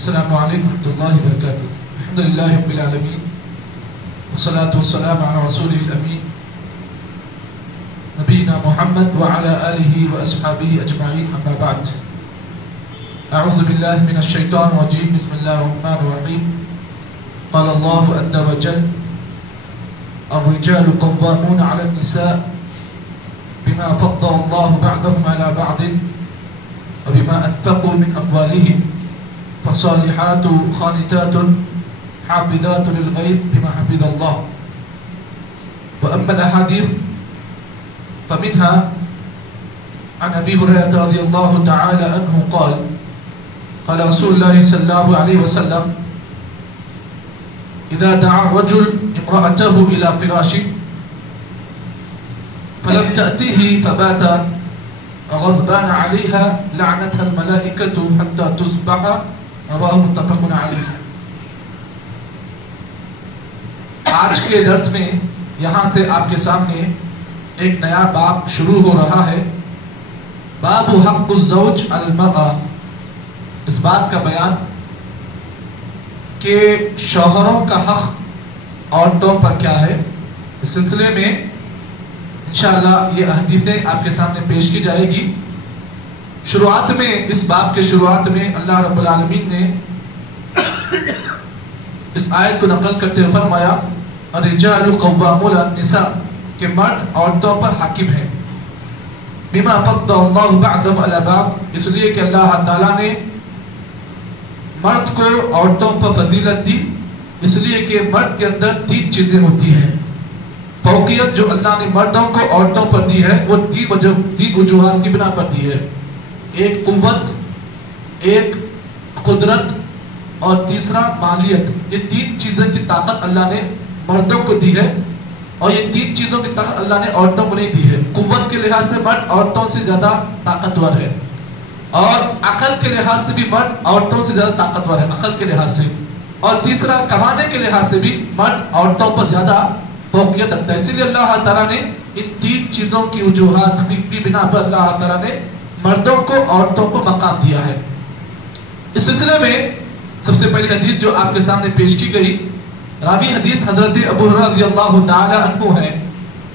السلام علیکم ورحمۃ اللہ وبرکاتہ. الحمدللہ رب العالمین والصلاة والسلام علی رسول الامین نبینا محمد وعلى آلہ واصحابہ اجمعین. اما بعد. اعوذ باللہ من الشیطان الرجیم. بسم اللہ الرحمن الرحیم. قال اللہ عز وجل الرجال قوامون علی النساء بما فضل اللہ بعضهم على بعض وبما انفقوا من اموالهم فالصالحات خانتات حافظات للغيب بما حفظ الله. وأما الأحاديث فمنها عن أبي هريرة رضي الله تعالى عنه قال قال رسول الله صلى الله عليه وسلم إذا دعا الرجل امرأته إلى فراشه فلم تأتيه فبات غضبان عليها لعنتها الملائكة حتى تصبح. رواہ متفق علیہ. آج کے درس میں یہاں سے آپ کے سامنے ایک نیا باب شروع ہو رہا ہے. باب حق الزوج المرأة. اس بات کا بیان کہ شوہروں کا حق عورتوں پر کیا ہے. اس سلسلے میں انشاءاللہ یہ احادیثیں آپ کے سامنے پیش کی جائے گی. شروعات میں اس باب کے شروعات میں اللہ رب العالمین نے اس آیت کو نقل کرتے ہوئے فرمایا الرجال قوامون علی النساء کہ مرد عورتوں پر حاکم ہیں. بما فضل اللہ بعضهم علی بعض. اس لیے کہ اللہ تعالیٰ نے مرد کو عورتوں پر فضیلت دی. اس لیے کہ مرد کے اندر تین چیزیں ہوتی ہیں. فوقیت جو اللہ نے مردوں کو عورتوں پر دی ہے وہ تین وجوہات کی بنا پر دی ہے. ایک قوت, ایک قدرت اور تیسرا مالیت. یہ تین چیزیں کی طاقت اللہ نے مردوں کو دی ہے اور یہ تین چیزوں کی طاقت اللہ نے عورتوں کو نہیں دی ہے. قوت کے لحاظ سے مرد عورتوں سے زیادہ طاقتور ہے اور عقل کے لحاظ سے بھی مرد عورتوں سے زیادہ طاقتور ہے عقل کے لحاظ سے. اور تیسرا کمانے کے لحاظ سے بھی مرد عورتوں پر زیادہ فوقیت رکھتا ہے. اسی لیے اللہ تعالیٰ نے ان تین چیزوں کی وجوہات کی بنا پر اللہ تعالیٰ نے مردوں کو عورتوں کو مقام دیا ہے. اس سلسلے میں سب سے پہلی حدیث جو آپ کے سامنے پیش کی گئی, راوی حدیث حضرت ابو ہریرہ رضی اللہ تعالی عنہ ہے.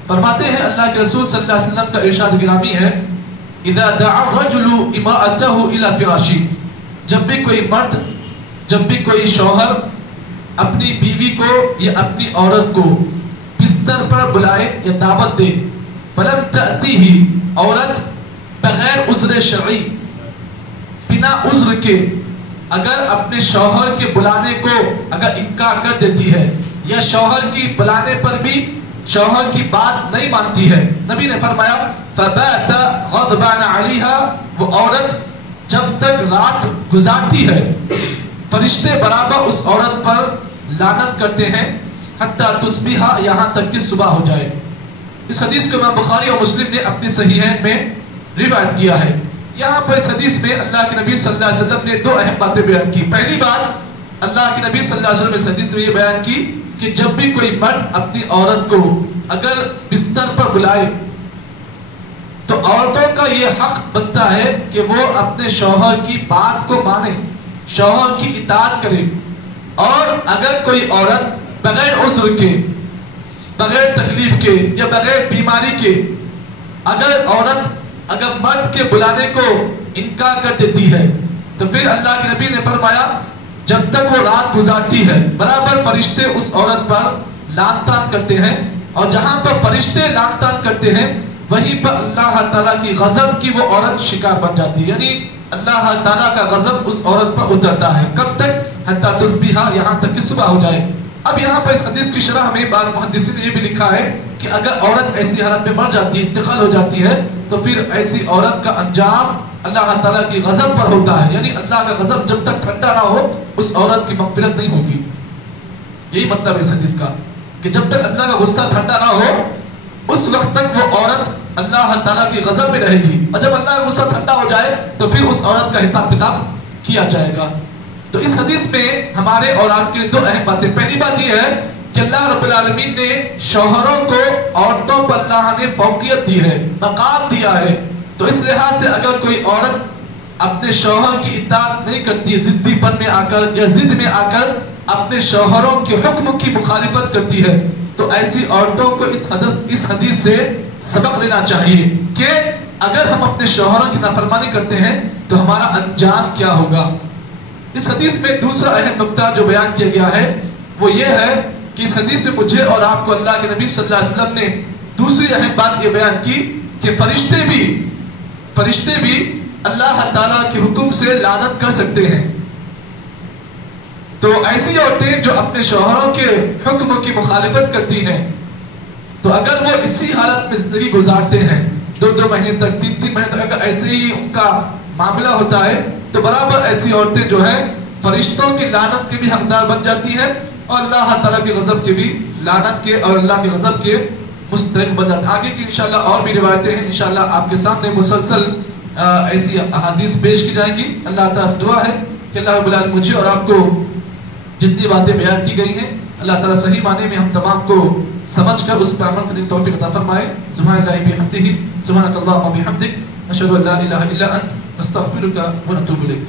فرماتے ہیں اللہ کے رسول صلی اللہ علیہ وسلم کا ارشاد گرامی ہے اذا دعا الرجل امرأته الى فراشه. جب بھی کوئی مرد, جب بھی کوئی شوہر اپنی بیوی کو یا اپنی عورت کو بستر پر بلائے یا دعوت دے, فلم تأتیہ, عورت بغیر عذر شرعی, بنا عذر کے اگر اپنے شوہر کے بلانے کو اگر انکار کر دیتی ہے یا شوہر کی بلانے پر بھی شوہر کی بات نہیں مانتی ہے, نبی نے فرمایا فبات غضبان علیہا, وہ عورت جب تک رات گزارتی ہے فرشتے برابر اس عورت پر لعنت کرتے ہیں حتی تصبح, یہاں تک کہ صبح ہو جائے. اس حدیث کو امام بخاری اور مسلم نے اپنی صحیحین میں روایت کیا ہے. یہاں پر اس حدیث میں اللہ کے نبی صلی اللہ علیہ وسلم نے دو اہم باتیں بیان کی. پہلی بات, اللہ کے نبی صلی اللہ علیہ وسلم نے اس حدیث میں یہ بیان کی کہ جب بھی کوئی مرد اپنی عورت کو اگر بستر پر بلائے تو عورتوں کا یہ حق بنتا ہے کہ وہ اپنے شوہر کی بات کو مانے, شوہر کی اطاعت کرے. اور اگر کوئی عورت بغیر عذر کے, بغیر تکلیف کے یا بغیر بیماری کے اگر مرد کے بلانے کو انکار کر دیتی ہے تو پھر اللہ کے نبی نے فرمایا جب تک وہ رات گزارتی ہے برابر فرشتے اس عورت پر لعن طعن کرتے ہیں, اور جہاں پر فرشتے لعن طعن کرتے ہیں وہیں پر اللہ تعالیٰ کی غضب کی وہ عورت شکار بن جاتی ہے. یعنی اللہ تعالیٰ کا غضب اس عورت پر اترتا ہے. کب تک؟ حتی تصبح, یہاں تک کہ صبح ہو جائے. اب یہاں پر اس حدیث کی شرح میں بعض محدثین نے یہ بھی لکھا ہے کہ اگر عورت ایسی حالت میں مر جاتی ہے, انتقال ہو جاتی ہے, تو پھر ایسی عورت کا انجام اللہ تعالیٰ کی غضب پر ہوتا ہے. یعنی اللہ کا غضب جب تک ٹھنڈا نہ ہو اس عورت کی مغفرت نہیں ہوگی. یہی مطلب ہے اس حدیث کا کہ جب تک اللہ کا غصہ ٹھنڈا نہ ہو اس وقت تک وہ عورت اللہ تعالیٰ کی غضب میں رہے گی, اور جب اللہ کا غصہ ٹھنڈا ہو جائے تو پھر اس عورت کا حساب کتاب کیا جائے گا. تو اس حدیث میں ہمارے اور آپ کے لیے دو اہم باتیں. پہلی بات یہ ہے کہ اللہ رب العالمین نے شوہروں کو عورتوں پر اللہ نے فوقیت دی ہے, مقام دیا ہے. تو اس لحاظ سے اگر کوئی عورت اپنے شوہر کی اطاعت نہیں کرتی، ضدی پن میں آ کر یا ضد میں آ کر اپنے شوہروں کے حکم کی مخالفت کرتی ہے، تو ایسی عورتوں کو اس حدیث سے سبق لینا چاہیے کہ اگر ہم اپنے شوہروں کی نافرمانی کرتے ہیں تو ہمارا انجام کیا ہوگا۔ اس حدیث میں دوسرا اہم نقطہ جو بیان کیا گیا ہے وہ یہ ہے کہ اس حدیث میں مجھے اور آپ کو اللہ کے نبی صلی اللہ علیہ وسلم نے دوسری اہم بات یہ بیان کی کہ فرشتے بھی اللہ تعالیٰ کے حکم سے لعنت کر سکتے ہیں۔ تو ایسی عورتیں جو اپنے شوہروں کے حکم کی مخالفت کرتی ہیں، تو اگر وہ اسی حالت میں زندگی گزارتے ہیں 2 مہینے تک، 3 مہینے تک، اگر ایسے ہی ان کا معاملہ ہوتا ہے تو برابر ایسی عورتیں جو ہیں فرشتوں کی لعنت کے بھی حقدار بن جاتی ہیں اور اللہ تعالیٰ کے غضب کے بھی لعنت کے اور اللہ کے غضب کے مستحق بن جاتے ہیں۔ آگے کی انشاءاللہ اور بھی روایتیں ہیں، انشاءاللہ آپ کے سامنے مسلسل ایسی احادیث پیش کی جائیں گی۔ اللہ تعالیٰ سے دعا ہے کہ اللہ رب العالمین مجھے اور آپ کو جتنی باتیں بیان کی گئی ہیں اللہ تعالیٰ صحیح معنی میں ہم تمام کو سمجھ کر اس پر عمل کرنے کی توفیق عطا فرمائے۔ سبحان اللہ بحمدہ، سبحانک اللہم وبحمدک، نشہد ان لا الہ الا انت، نستغفرک ونتوب الیک۔